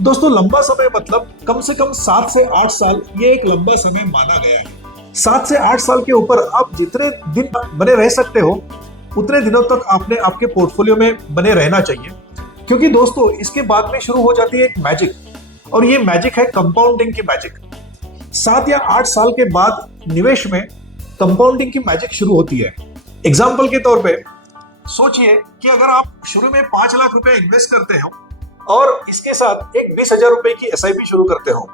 दोस्तों लंबा समय मतलब कम से कम 7 से 8 साल, ये एक लंबा समय माना गया है। 7 से 8 साल के ऊपर आप जितने दिन बने रह सकते हो उतने दिनों तक आपने आपके पोर्टफोलियो में बने रहना चाहिए, क्योंकि दोस्तों इसके बाद में शुरू हो जाती है एक मैजिक, और ये मैजिक है कंपाउंडिंग की मैजिक। 7 या 8 साल के बाद निवेश में कंपाउंडिंग की मैजिक शुरू होती है। एग्जाम्पल के तौर पे सोचिए कि अगर आप शुरू में 5 लाख रुपए इन्वेस्ट करते हो और इसके साथ एक 20,000 रुपए की एसआईपी शुरू करते हो,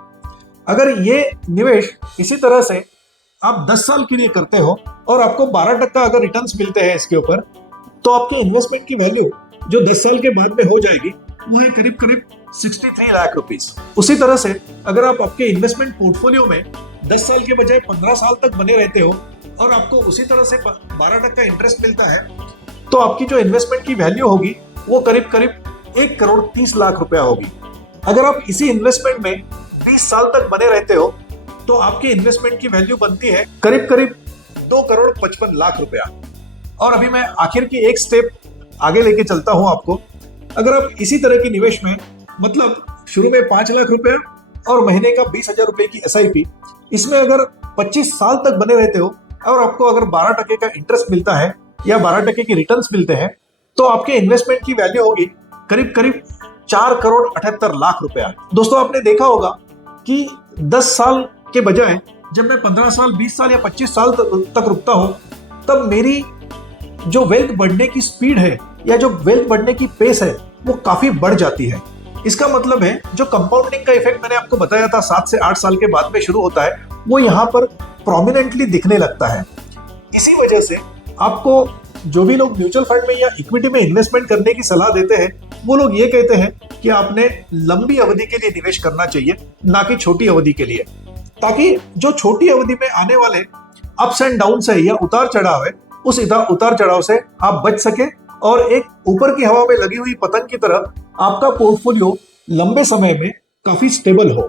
अगर ये निवेश इसी तरह से आप 10 साल के लिए करते हो और आपको 12% अगर रिटर्न्स मिलते हैं इसके ऊपर, तो आपके इन्वेस्टमेंट की वैल्यू जो 10 साल के बाद में हो जाएगी वो है करीब करीब 63 लाख रुपीस। उसी तरह से अगर आप आपके इन्वेस्टमेंट पोर्टफोलियो में 10 साल के बजाय 15 साल तक बने रहते हो और आपको उसी तरह से 12% इंटरेस्ट मिलता है, तो आपकी जो इन्वेस्टमेंट की वैल्यू होगी वो करीब करीब 1,30,00,000 रुपया होगी। अगर आप इसी इन्वेस्टमेंट में 20 साल तक बने रहते हो तो आपकी इन्वेस्टमेंट की वैल्यू बनती है करीब करीब 2,55,00,000 रुपया। और अभी मैं आखिर की एक स्टेप आगे लेके चलता हूं आपको। अगर आप इसी तरह की निवेश में मतलब शुरू में 5 लाख रुपया और महीने का 20,000 रुपए की एसआईपी, इसमें अगर 25 साल तक बने रहते हो और आपको अगर 12% का इंटरेस्ट मिलता है या 12% की रिटर्न्स मिलते हैं, तो आपके इन्वेस्टमेंट की वैल्यू होगी करीब करीब 4,78,00,000 रुपया। दोस्तों आपने देखा होगा कि 10 साल के बजाय जब मैं 15 साल, 20 साल या 25 साल तक रुकता हूं, तब मेरी जो वेल्थ बढ़ने की स्पीड है या जो वेल्थ बढ़ने की पेस है वो काफी बढ़ जाती है। इसका मतलब है जो कंपाउंडिंग का इफेक्ट मैंने आपको बताया था 7 से 8 साल के बाद में शुरू होता है, वो यहाँ पर प्रोमिनेंटली दिखने लगता है। इसी वजह से आपको जो भी लोग म्यूचुअल फंड में या इक्विटी में इन्वेस्टमेंट करने की सलाह देते हैं, वो लोग ये कहते हैं कि आपने लंबी अवधि के लिए निवेश करना चाहिए, ना कि छोटी अवधि के लिए, ताकि जो छोटी अवधि में आने वाले अप्स एंड डाउन है या उतार चढ़ाव है, उस उतार चढ़ाव से आप बच सके और एक ऊपर की हवा में लगी हुई पतंग की तरह आपका पोर्टफोलियो लंबे समय में काफी स्टेबल हो।